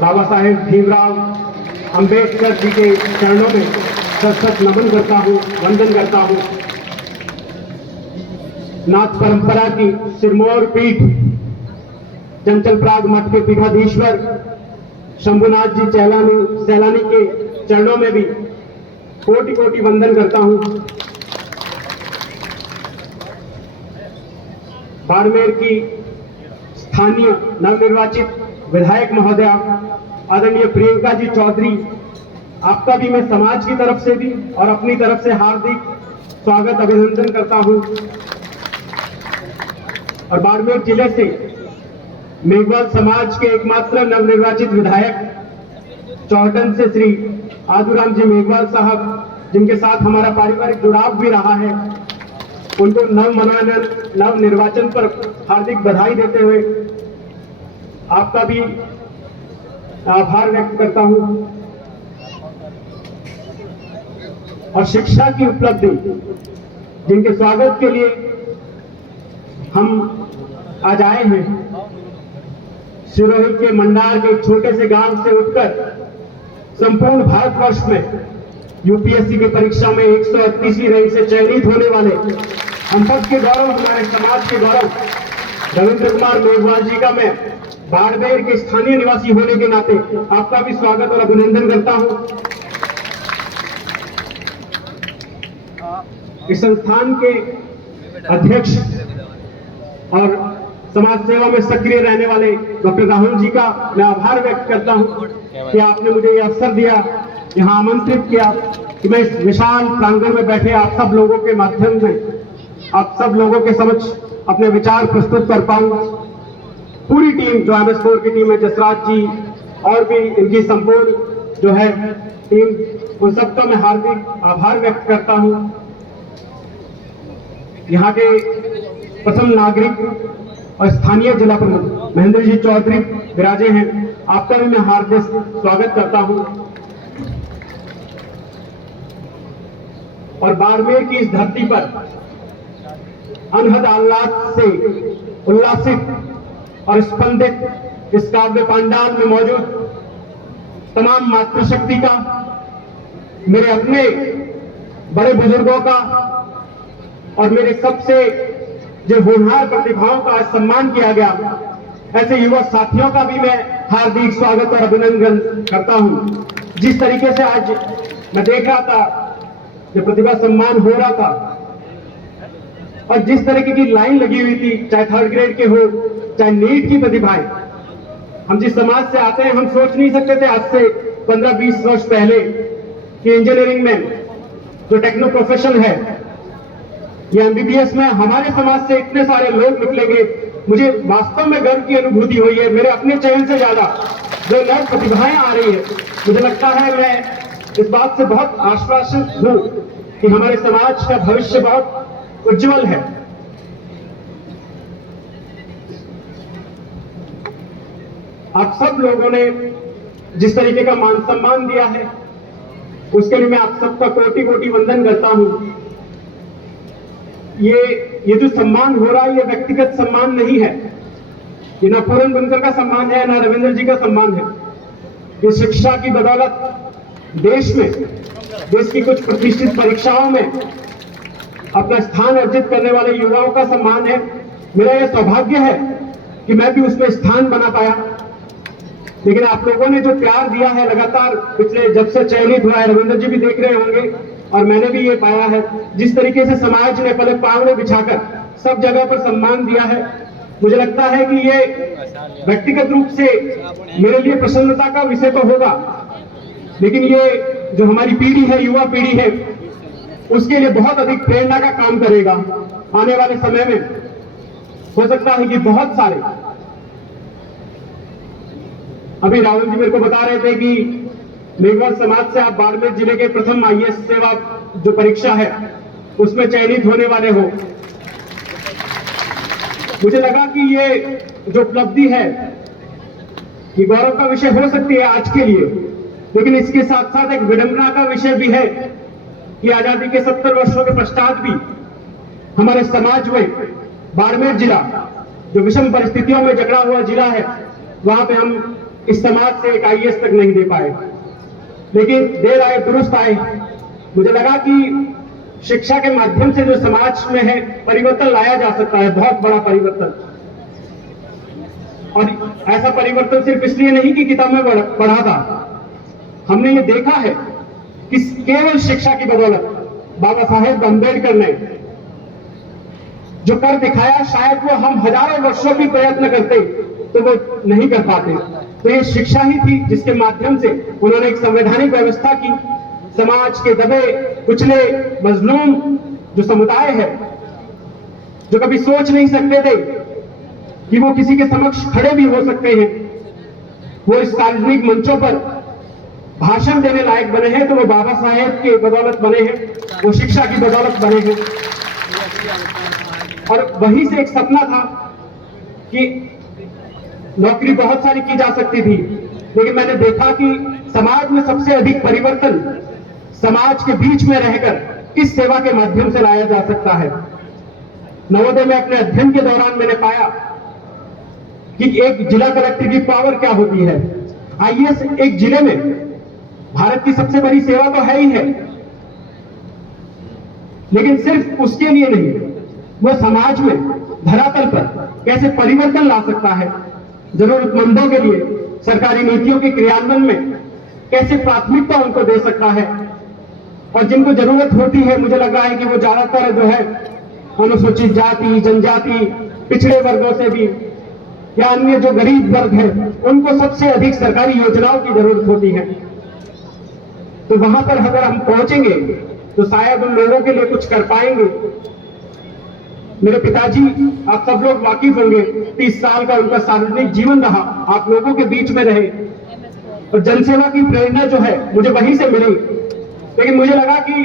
बाबा साहेब भीमराव अंबेडकर जी के चरणों में सशक्त नमन करता हूँ, वंदन करता हूँ। नाथ परंपरा की सिरमौर पीठ चंचल प्राग मठ के पीठाधीश्वर शंभुनाथ जी सैलानी के चरणों में भी कोटि कोटि वंदन करता हूं। बाड़मेर की स्थानीय नवनिर्वाचित विधायक महोदया आदरणीय प्रियंका जी चौधरी, आपका भी मैं समाज की तरफ से भी और अपनी तरफ से हार्दिक स्वागत अभिनंदन करता हूं। और बाड़मेर जिले से मेघवाल समाज के एकमात्र नवनिर्वाचित विधायक चौहटन से श्री आदूराम जी मेघवाल साहब, जिनके साथ हमारा पारिवारिक जुड़ाव भी रहा है, उनको नव निर्वाचन पर हार्दिक बधाई देते हुए आपका भी आभार व्यक्त करता हूं। और शिक्षा की उपलब्धि, जिनके स्वागत के लिए हम आज आए हैं, सिरोही के मंडार के एक छोटे से गांव से उठकर संपूर्ण भारतवर्ष में यूपीएससी की परीक्षा में 138वीं रैंक से चयनित होने वाले हम सब के गौरव, हमारे समाज के गौरव रविंद्र कुमार मेघवाल जी का मैं बाड़मेर के स्थानीय निवासी होने के नाते आपका भी स्वागत और अभिनंदन करता हूं। इस संस्थान के अध्यक्ष और समाज सेवा में सक्रिय रहने वाले डॉक्टर राहुल जी का मैं आभार व्यक्त करता हूं कि आपने मुझे यह अवसर दिया, यहां आमंत्रित किया कि मैं इस विशाल प्रांगण में बैठे आप सब लोगों के माध्यम में, आप सब लोगों के समक्ष अपने विचार प्रस्तुत कर पाऊं। पूरी टीम जो MS4 की टीम है, जसराज जी और भी इनकी संपूर्ण जो है टीम, उन सबका मैं हार्दिक आभार व्यक्त करता हूं। यहाँ के प्रथम नागरिक और स्थानीय जिला प्रमुख महेंद्र जी चौधरी विराजे हैं, आपका भी मैं हार्दिक स्वागत करता हूं। और बाड़मेर की इस धरती पर अनहद आह्लाद से उल्लासित और स्पंदित इस काव्य पांडाल में मौजूद तमाम मातृशक्ति का, मेरे अपने बड़े बुजुर्गों का और मेरे सबसे जो होनहार प्रतिभाओं का सम्मान किया गया, ऐसे युवा साथियों का भी मैं हार्दिक स्वागत और अभिनंदन करता हूं। जिस तरीके से आज मैं देख रहा था जो प्रतिभा सम्मान हो रहा था और जिस तरीके की लाइन लगी हुई थी, चाहे 3rd ग्रेड के हो, चाहे नीट की प्रतिभाएं, हम जिस समाज से आते हैं, हम सोच नहीं सकते थे आज से 15-20 वर्ष पहले कि इंजीनियरिंग में जो टेक्नो प्रोफेशन है या MBBS में हमारे समाज से इतने सारे लोग निकलेंगे। मुझे वास्तव में गर्व की अनुभूति हुई है। मेरे अपने चयन से ज्यादा जो नई प्रतिभाएं आ रही है, मुझे लगता है मैं इस बात से बहुत आश्वासित हूं कि हमारे समाज का भविष्य बहुत उज्जवल है। आप सब लोगों ने जिस तरीके का मान सम्मान दिया है, उसके लिए मैं आप सबका कोटि कोटि वंदन करता हूं। ये जो सम्मान हो रहा है, ये व्यक्तिगत सम्मान नहीं है, ये ना पूरन बनकर का सम्मान है, ना रविंद्र जी का सम्मान है। ये शिक्षा की बदौलत देश में, देश की कुछ प्रतिष्ठित परीक्षाओं में अपना स्थान अर्जित करने वाले युवाओं का सम्मान है। मेरा यह सौभाग्य है कि मैं भी उसमें स्थान बना पाया। लेकिन आप लोगों ने जो प्यार दिया है लगातार पिछले जब से चयनित हुआ है, रविंद्र जी भी देख रहे होंगे और मैंने भी ये पाया है, जिस तरीके से समाज ने पलक पावड़े बिछाकर सब जगह पर सम्मान दिया है, मुझे लगता है कि ये व्यक्तिगत रूप से मेरे लिए प्रसन्नता का विषय तो होगा, लेकिन ये जो हमारी पीढ़ी है, युवा पीढ़ी है, उसके लिए बहुत अधिक प्रेरणा का काम करेगा। आने वाले समय में हो सकता है कि बहुत सारे, अभी राहुल जी मेरे को बता रहे थे कि मेघवाल समाज से आप बाड़मेर जिले के प्रथम IAS सेवा जो परीक्षा है उसमें चयनित होने वाले हो। मुझे लगा कि ये जो उपलब्धि है ये गौरव का विषय हो सकती है आज के लिए, लेकिन इसके साथ साथ एक विडंबना का विषय भी है कि आजादी के 70 वर्षों के पश्चात भी हमारे समाज में बाड़मेर जिला जो विषम परिस्थितियों में जकड़ा हुआ जिला है, वहां पे हम इस समाज से एक आईएएस तक नहीं दे पाए, लेकिन देर आए दुरुस्त आए। मुझे लगा कि शिक्षा के माध्यम से जो समाज में है परिवर्तन लाया जा सकता है, बहुत बड़ा परिवर्तन। और ऐसा परिवर्तन सिर्फ इसलिए नहीं कि किताब में पढ़ा था, हमने ये देखा है कि केवल शिक्षा की बदौलत बाबा साहेब अम्बेडकर ने जो कर दिखाया, शायद वो हम हजारों वर्षों भी प्रयत्न करते तो वो नहीं कर पाते। तो ये शिक्षा ही थी जिसके माध्यम से उन्होंने एक संवैधानिक व्यवस्था की, समाज के दबे कुचले मजलूम जो समुदाय है, जो कभी सोच नहीं सकते थे कि वो किसी के समक्ष खड़े भी हो सकते हैं, वो इस सार्वजनिक मंचों पर भाषण देने लायक बने हैं, तो वो बाबा साहेब के बदौलत बने हैं, वो शिक्षा की बदौलत बने हैं। और वहीं से एक सपना था कि नौकरी बहुत सारी की जा सकती थी, लेकिन मैंने देखा कि समाज में सबसे अधिक परिवर्तन समाज के बीच में रहकर इस सेवा के माध्यम से लाया जा सकता है। नवोदय में अपने अध्ययन के दौरान मैंने पाया कि एक जिला कलेक्टर की पावर क्या होती है। आईएएस एक जिले में भारत की सबसे बड़ी सेवा तो है ही है, लेकिन सिर्फ उसके लिए नहीं, वो समाज में धरातल पर कैसे परिवर्तन ला सकता है, जरूरतमंदों के लिए सरकारी नीतियों के क्रियान्वयन में कैसे प्राथमिकता उनको दे सकता है, और जिनको जरूरत होती है, मुझे लग रहा है कि वो ज्यादातर जो है अनुसूचित जाति, जनजाति, पिछड़े वर्गों से भी या अन्य जो गरीब वर्ग है, उनको सबसे अधिक सरकारी योजनाओं की जरूरत होती है। तो वहां पर अगर हम पहुंचेंगे तो शायद उन लोगों के लिए कुछ कर पाएंगे। मेरे पिताजी, आप सब लोग वाकिफ होंगे, 30 साल का उनका सार्वजनिक जीवन रहा, आप लोगों के बीच में रहे, और जनसेवा की प्रेरणा जो है मुझे वहीं से मिली। लेकिन मुझे लगा कि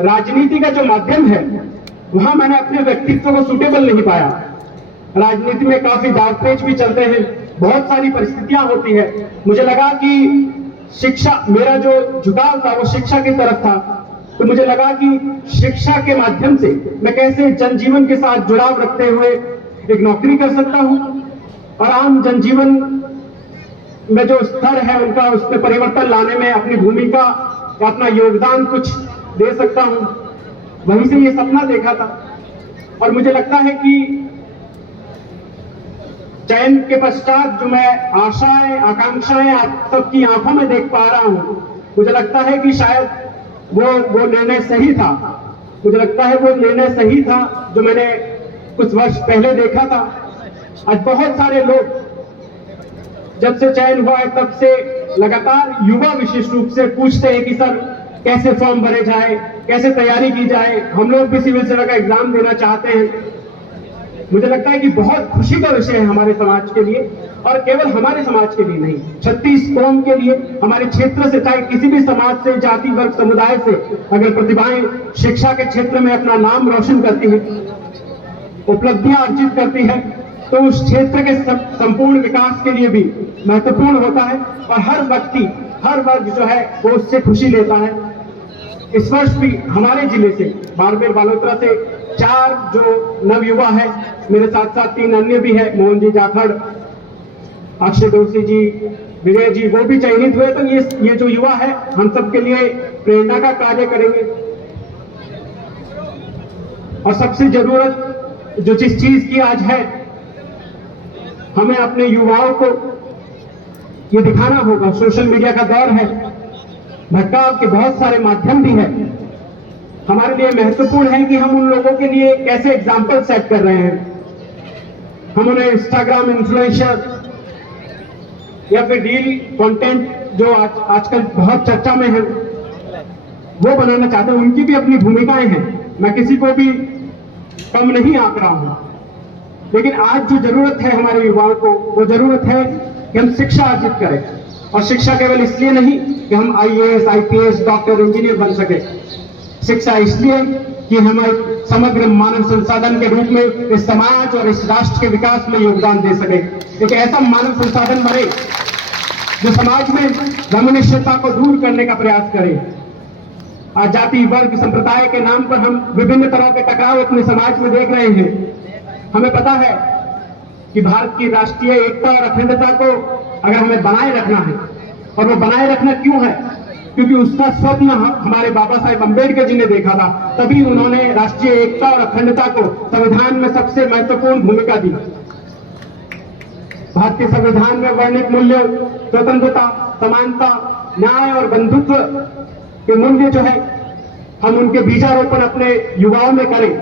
राजनीति का जो माध्यम है, वहां मैंने अपने व्यक्तित्व को सूटेबल नहीं पाया। राजनीति में काफी दाव पेच भी चलते हैं, बहुत सारी परिस्थितियां होती है। मुझे लगा कि शिक्षा, मेरा जो झुकाव था वो शिक्षा की तरफ था, तो मुझे लगा कि शिक्षा के माध्यम से मैं कैसे जनजीवन के साथ जुड़ाव रखते हुए एक नौकरी कर सकता हूं और आम जनजीवन में जो स्तर है उनका, उसमें परिवर्तन लाने में अपनी भूमिका या अपना योगदान कुछ दे सकता हूं। वहीं से ये सपना देखा था, और मुझे लगता है कि चयन के पश्चात जो मैं आशाएं, आकांक्षाएं आप सबकी आंखों में देख पा रहा हूं, मुझे लगता है कि शायद वो निर्णय सही था। मुझे लगता है वो निर्णय सही था जो मैंने कुछ वर्ष पहले देखा था। आज बहुत सारे लोग, जब से चयन हुआ है तब से लगातार युवा विशेष रूप से पूछते हैं कि सर कैसे फॉर्म भरे जाए, कैसे तैयारी की जाए, हम लोग भी सिविल सेवा का एग्जाम देना चाहते हैं। मुझे लगता है कि बहुत खुशी का विषय है हमारे समाज के लिए, और केवल हमारे समाज के लिए नहीं, 36 कौम के लिए, हमारे क्षेत्र से, चाहे किसी भी समाज से, जाति, वर्ग, समुदाय से अगर प्रतिभाएं शिक्षा के क्षेत्र में अपना नाम रोशन करती हैं, उपलब्धियां अर्जित करती हैं, तो उस क्षेत्र के संपूर्ण विकास के लिए भी महत्वपूर्ण होता है, और हर व्यक्ति, हर वर्ग जो है वो उससे खुशी लेता है। इस वर्ष भी हमारे जिले से, बाड़मेर बालोतरा से 4 जो नवयुवा है, मेरे साथ साथ 3 अन्य भी है, मोहन जी जाखड़, अक्षय दोषी जी, विजय जी, वो भी चयनित हुए। तो ये जो युवा है हम सबके लिए प्रेरणा का कार्य करेंगे। और सबसे जरूरत जो जिस चीज की आज है, हमें अपने युवाओं को ये दिखाना होगा। सोशल मीडिया का दौर है, भटकाव के बहुत सारे माध्यम भी हैं। हमारे लिए महत्वपूर्ण है कि हम उन लोगों के लिए कैसे एग्जाम्पल सेट कर रहे हैं। हम उन्हें इंस्टाग्राम इन्फ्लुएंसर या फिर रील कंटेंट जो आजकल बहुत चर्चा में है, वो बनाना चाहते हैं। उनकी भी अपनी भूमिकाएं हैं, मैं किसी को भी कम नहीं आंक रहा हूं, लेकिन आज जो जरूरत है हमारे युवाओं को, वो जरूरत है कि हम शिक्षा अर्जित करें। और शिक्षा केवल इसलिए नहीं कि हम आईएएस, आईपीएस, डॉक्टर, इंजीनियर बन सके। शिक्षा इसलिए कि हम एक समग्र मानव संसाधन के रूप में इस समाज और इस राष्ट्र के विकास में योगदान दे सके। एक ऐसा मानव संसाधन बने जो समाज में वैमनस्यता को दूर करने का प्रयास करे। आज जाति, वर्ग, संप्रदाय के नाम पर हम विभिन्न तरह के टकराव अपने समाज में देख रहे हैं। हमें पता है कि भारत की राष्ट्रीय एकता और अखंडता को अगर हमें बनाए रखना है, और वो बनाए रखना क्यों है? क्योंकि उसका स्वप्न हमारे बाबा साहेब अम्बेडकर जी ने देखा था, तभी उन्होंने राष्ट्रीय एकता और अखंडता को संविधान में सबसे महत्वपूर्ण भूमिका दी। भारतीय संविधान में वर्णित मूल्य स्वतंत्रता, समानता, न्याय और बंधुत्व के मूल्य जो है, हम उनके बीजारोपण अपने युवाओं में करें,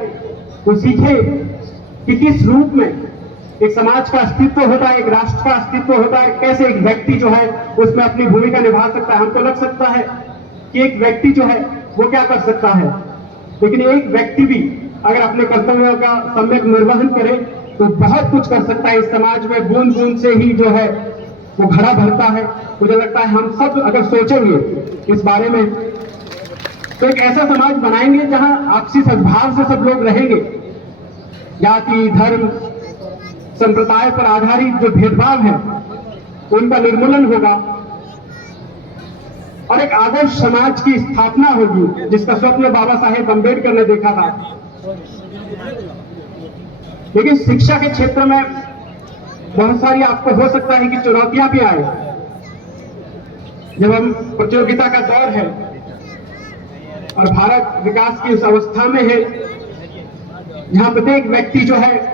वो सीखे कि किस रूप में एक समाज का अस्तित्व होता है, एक राष्ट्र का अस्तित्व होता है, कैसे एक व्यक्ति जो है उसमें अपनी भूमिका निभा सकता है। हमको लग सकता है कि एक व्यक्ति जो है वो क्या कर सकता है, लेकिन एक व्यक्ति भी अगर अपने कर्तव्यों का सम्यक निर्वहन करे तो बहुत कुछ कर सकता है। इस समाज में बूंद बूंद से ही जो है वो घड़ा भरता है। मुझे लगता है हम सब अगर सोचेंगे इस बारे में तो एक ऐसा समाज बनाएंगे जहां आपसी सद्भाव से सब लोग रहेंगे। जाति, धर्म, संप्रदाय पर आधारित जो भेदभाव है उनका निर्मूलन होगा और एक आदर्श समाज की स्थापना होगी, जिसका स्वप्न बाबा साहेब अम्बेडकर ने देखा था। लेकिन शिक्षा के क्षेत्र में बहुत सारी आपको हो सकता है कि चुनौतियां भी आए। जब हम प्रतियोगिता का दौर है और भारत विकास की उस अवस्था में है जहां प्रत्येक व्यक्ति जो है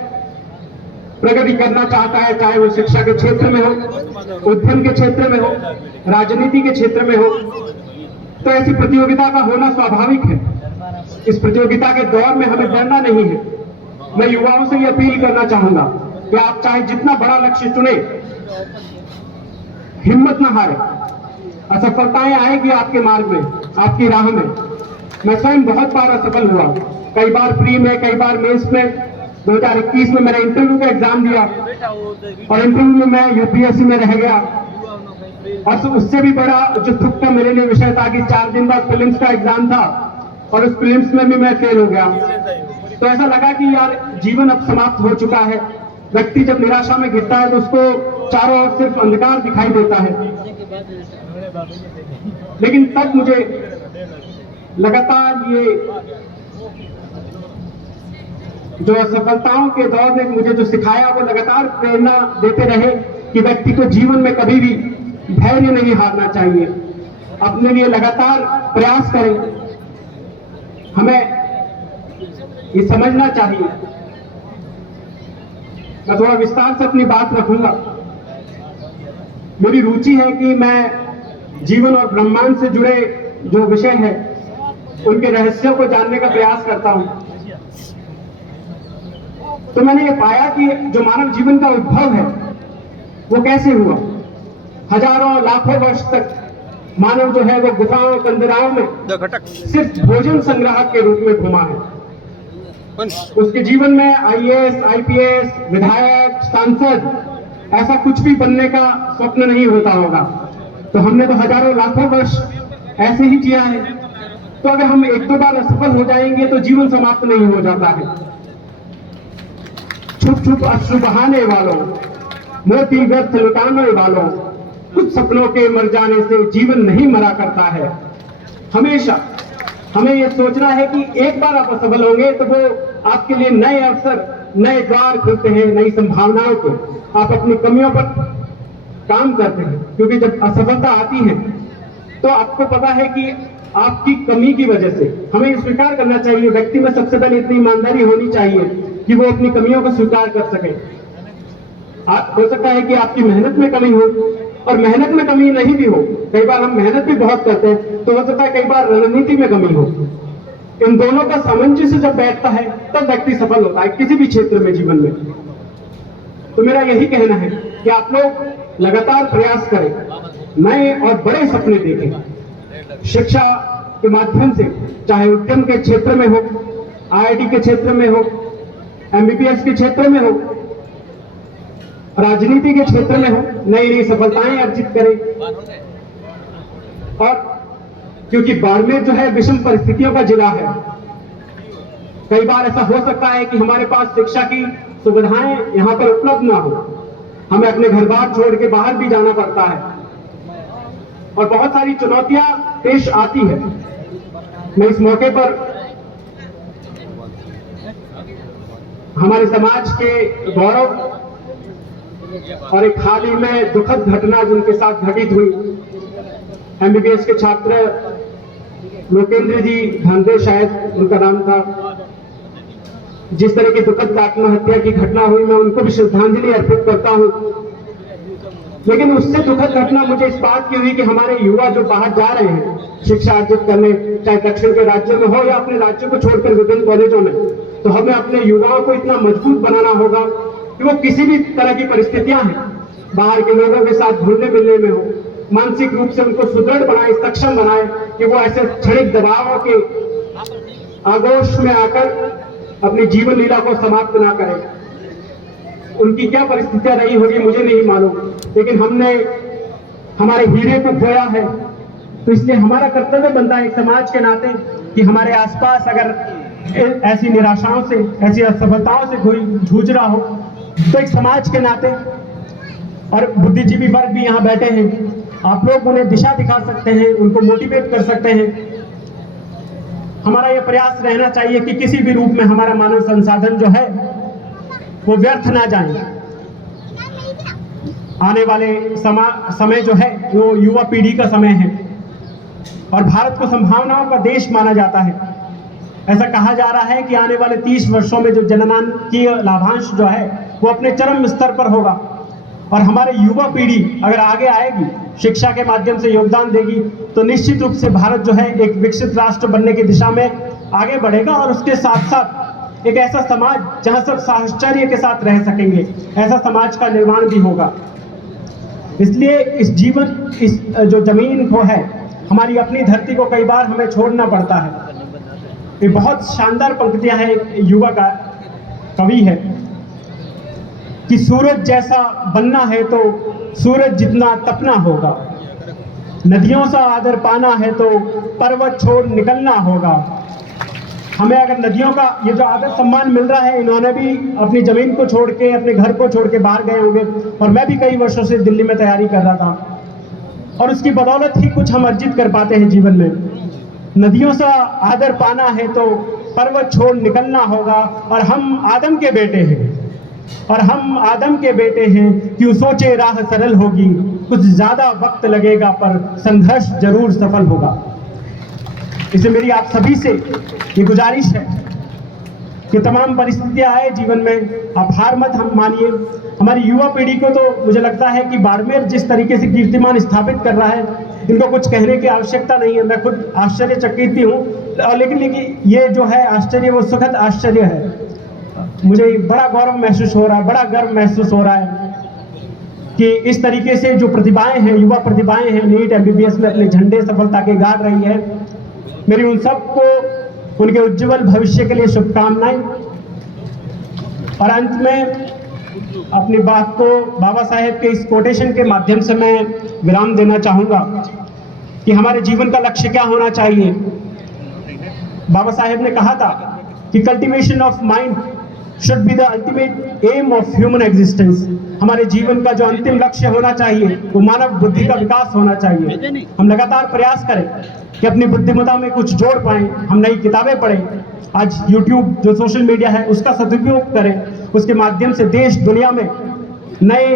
प्रगति करना चाहता है, चाहे वो शिक्षा के क्षेत्र में हो, उद्यम के क्षेत्र में हो, राजनीति के क्षेत्र में हो, तो ऐसी प्रतियोगिता का होना स्वाभाविक है। इस प्रतियोगिता के दौर में हमें डरना नहीं है। मैं युवाओं से ये अपील करना चाहूंगा कि आप चाहे जितना बड़ा लक्ष्य चुने, हिम्मत न हारे। असफलताएं आएगी आपके मार्ग में, आपकी राह में। मैं स्वयं बहुत बार असफल हुआ, कई बार प्री में, कई बार मेंस में। 2021 में मैंने इंटरव्यू का एग्जाम दिया और इंटरव्यू में मैं यूपीएससी में रह गया। और उससे भी बड़ा जो दुख का मेरे लिए विषय था कि 4 दिन बाद प्रीलिम्स का एग्जाम था और उस प्रीलिम्स में भी मैं फेल हो गया। तो ऐसा लगा कि यार जीवन अब समाप्त हो चुका है। व्यक्ति जब निराशा में गिरता है तो उसको चारों ओर सिर्फ अंधकार दिखाई देता है। लेकिन तब मुझे लगातार ये जो असफलताओं के दौर ने मुझे जो सिखाया वो लगातार प्रेरणा देते रहे कि व्यक्ति को जीवन में कभी भी धैर्य नहीं हारना चाहिए, अपने लिए लगातार प्रयास करें। हमें ये समझना चाहिए। मैं थोड़ा विस्तार से अपनी बात रखूंगा। मेरी रुचि है कि मैं जीवन और ब्रह्मांड से जुड़े जो विषय है उनके रहस्यों को जानने का प्रयास करता हूं। तो मैंने ये पाया कि जो मानव जीवन का उद्भव है वो कैसे हुआ। हजारों लाखों वर्ष तक मानव जो है वो गुफाओं, कंदराओं में सिर्फ भोजन संग्राहक के रूप में घुमा है। उसके जीवन में आईएएस, आईपीएस, विधायक, सांसद ऐसा कुछ भी बनने का स्वप्न नहीं होता होगा। तो हमने तो हजारों लाखों वर्ष ऐसे ही जिया है। तो अगर हम एक दो बार असफल हो जाएंगे तो जीवन समाप्त नहीं हो जाता है। छुप छुप अश्रु बहाने वालों, मोती व्यर्थ लुटाने वालों, कुछ सपनों के मर जाने से जीवन नहीं मरा करता है। हमेशा हमें यह सोचना है कि एक बार आप असफल होंगे तो वो आपके लिए नए अवसर, नए द्वार खुलते हैं, नई संभावनाओं के। आप अपनी कमियों पर काम करते हैं, क्योंकि जब असफलता आती है तो आपको पता है कि आपकी कमी की वजह से हमें स्वीकार करना चाहिए। व्यक्ति में सबसे पहले इतनी ईमानदारी होनी चाहिए कि वो अपनी कमियों को स्वीकार कर सके। आप हो सकता है कि आपकी मेहनत में कमी हो और मेहनत में कमी नहीं भी हो। कई बार हम मेहनत भी बहुत करते हैं, तो हो सकता है कई बार रणनीति में कमी हो। इन दोनों का सामंजस्य जब बैठता है तब व्यक्ति सफल होता है किसी भी क्षेत्र में, जीवन में। तो मेरा यही कहना है कि आप लोग लगातार प्रयास करें, नए और बड़े सपने देखें। शिक्षा के माध्यम से, चाहे उद्यम के क्षेत्र में हो, आईआईटी के क्षेत्र में हो, एमबीबीएस के क्षेत्र में हो, राजनीति के क्षेत्र में हो, नई नई सफलताएं अर्जित करें। और क्योंकि बाड़मेर जो है विषम परिस्थितियों का जिला है, कई बार ऐसा हो सकता है कि हमारे पास शिक्षा की सुविधाएं यहां पर उपलब्ध ना हो, हमें अपने घर बार छोड़ के बाहर भी जाना पड़ता है और बहुत सारी चुनौतियां पेश आती है। मैं इस मौके पर हमारे समाज के गौरव और एक हाल ही में दुखद घटना जिनके साथ घटित हुई, MBBS के छात्र लोकेंद्र जी भांदे शायद उनका नाम था, जिस तरह की दुखद आत्महत्या की घटना हुई, मैं उनको भी श्रद्धांजलि अर्पित करता हूं। लेकिन उससे दुखद घटना मुझे इस बात की हुई कि हमारे युवा जो बाहर जा रहे हैं शिक्षा अर्जित करने, चाहे दक्षिण के राज्यों में हो या अपने राज्यों को छोड़कर विभिन्न कॉलेजों में, तो हमें अपने युवाओं को इतना मजबूत बनाना होगा कि वो किसी भी तरह की परिस्थितियां हैं, बाहर के लोगों के साथ घुलने मिलने में हो, मानसिक रूप से उनको सुदृढ़ बनाए, सक्षम बनाए कि वो ऐसे क्षणिक दबावों के आगोश में आकर अपनी जीवन लीला को समाप्त ना करें। उनकी क्या परिस्थितियां रही होगी मुझे नहीं मालूम, लेकिन हमने हमारे हीरे को खोया है, तो इसलिए हमारा कर्तव्य बनता है एक समाज के नाते कि हमारे आसपास अगर ऐसी निराशाओं से, ऐसी असफलताओं से कोई जूझ रहा हो, तो एक समाज के नाते, और बुद्धिजीवी वर्ग भी यहाँ बैठे हैं, आप लोग उन्हें दिशा दिखा सकते हैं, उनको मोटिवेट कर सकते हैं। हमारा यह प्रयास रहना चाहिए कि किसी भी रूप में हमारा मानव संसाधन जो है वो व्यर्थ ना जाए। आने वाले समय जो है वो युवा पीढ़ी का समय है और भारत को संभावनाओं का देश माना जाता है। ऐसा कहा जा रहा है कि आने वाले 30 वर्षों में जो जननांकीय लाभांश जो है वो अपने चरम स्तर पर होगा, और हमारे युवा पीढ़ी अगर आगे आएगी, शिक्षा के माध्यम से योगदान देगी, तो निश्चित रूप से भारत जो है एक विकसित राष्ट्र बनने की दिशा में आगे बढ़ेगा। और उसके साथ साथ एक ऐसा समाज जहां सब साहचर्य के साथ रह सकेंगे, ऐसा समाज का निर्माण भी होगा। इसलिए इस जो जमीन को है, हमारी अपनी धरती को कई बार हमें छोड़ना पड़ता है। ये बहुत शानदार पंक्तियां हैं, एक युवा का कवि है कि सूरज जैसा बनना है तो सूरज जितना तपना होगा, नदियों सा आदर पाना है तो पर्वत छोड़ निकलना होगा। हमें अगर नदियों का ये जो आदर सम्मान मिल रहा है, इन्होंने भी अपनी जमीन को छोड़ के, अपने घर को छोड़ के बाहर गए होंगे, और मैं भी कई वर्षों से दिल्ली में तैयारी कर रहा था, और उसकी बदौलत ही कुछ हम अर्जित कर पाते हैं जीवन में। नदियों सा आदर पाना है तो पर्वत छोड़ निकलना होगा, और हम आदम के बेटे हैं, और हम आदम के बेटे हैं, क्यों सोचे राह सरल होगी, कुछ ज्यादा वक्त लगेगा पर संघर्ष जरूर सफल होगा। इसलिए मेरी आप सभी से ये गुजारिश है कि तमाम परिस्थितियां आए जीवन में, आप हार मत हम मानिए। हमारी युवा पीढ़ी को तो मुझे लगता है कि बाड़मेर जिस तरीके से कीर्तिमान स्थापित कर रहा है, इनको कुछ कहने की आवश्यकता नहीं है। मैं खुद आश्चर्यचकित ही हूँ, लेकिन ये जो है आश्चर्य, वो सुखद आश्चर्य है। मुझे बड़ा गौरव महसूस हो रहा है, बड़ा गर्व महसूस हो रहा है कि इस तरीके से जो प्रतिभाएं हैं, युवा प्रतिभाएं हैं, नीट MBBS में अपने झंडे सफलता के गाड़ रही है। मेरी उन सबको उनके उज्जवल भविष्य के लिए शुभकामनाएं। और अंत में अपनी बात को बाबा साहेब के इस कोटेशन के माध्यम से मैं विराम देना चाहूंगा कि हमारे जीवन का लक्ष्य क्या होना चाहिए। बाबा साहेब ने कहा था कि cultivation of mind should be the ultimate aim of human existence. हमारे जीवन का जो अंतिम लक्ष्य होना चाहिए वो मानव बुद्धि का विकास होना चाहिए। हम लगातार प्रयास करें कि अपनी बुद्धिमत्ता में कुछ जोड़ पाएं, हम नई किताबें पढ़ें, आज YouTube जो सोशल मीडिया है उसका सदुपयोग करें, उसके माध्यम से देश दुनिया में नए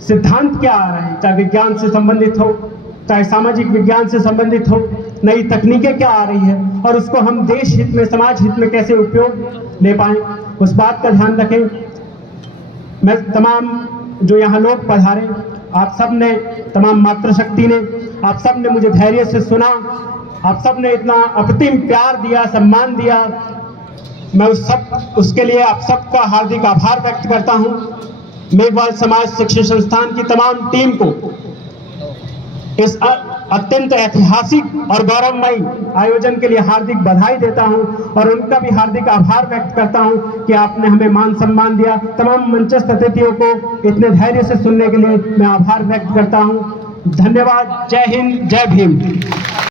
सिद्धांत क्या आ रहे हैं, चाहे विज्ञान से संबंधित हो, चाहे सामाजिक विज्ञान से संबंधित हो, नई तकनीकें क्या आ रही है, और उसको हम देश हित में, समाज हित में कैसे उपयोग ले पाएं, उस बात का ध्यान रखें। मैं तमाम जो यहाँ लोग पधारे, आप सब ने, तमाम मातृशक्ति ने, आप सब ने मुझे धैर्य से सुना, आप सब ने इतना अप्रतिम प्यार दिया, सम्मान दिया, मैं उसके लिए आप सबका हार्दिक आभार व्यक्त करता हूँ। मेघवाल समाज शिक्षण संस्थान की तमाम टीम को इस अत्यंत ऐतिहासिक और गौरवमयी आयोजन के लिए हार्दिक बधाई देता हूं, और उनका भी हार्दिक आभार व्यक्त करता हूं कि आपने हमें मान सम्मान दिया। तमाम मंचस्थ अतिथियों को इतने धैर्य से सुनने के लिए मैं आभार व्यक्त करता हूं। धन्यवाद। जय हिंद, जय भीम।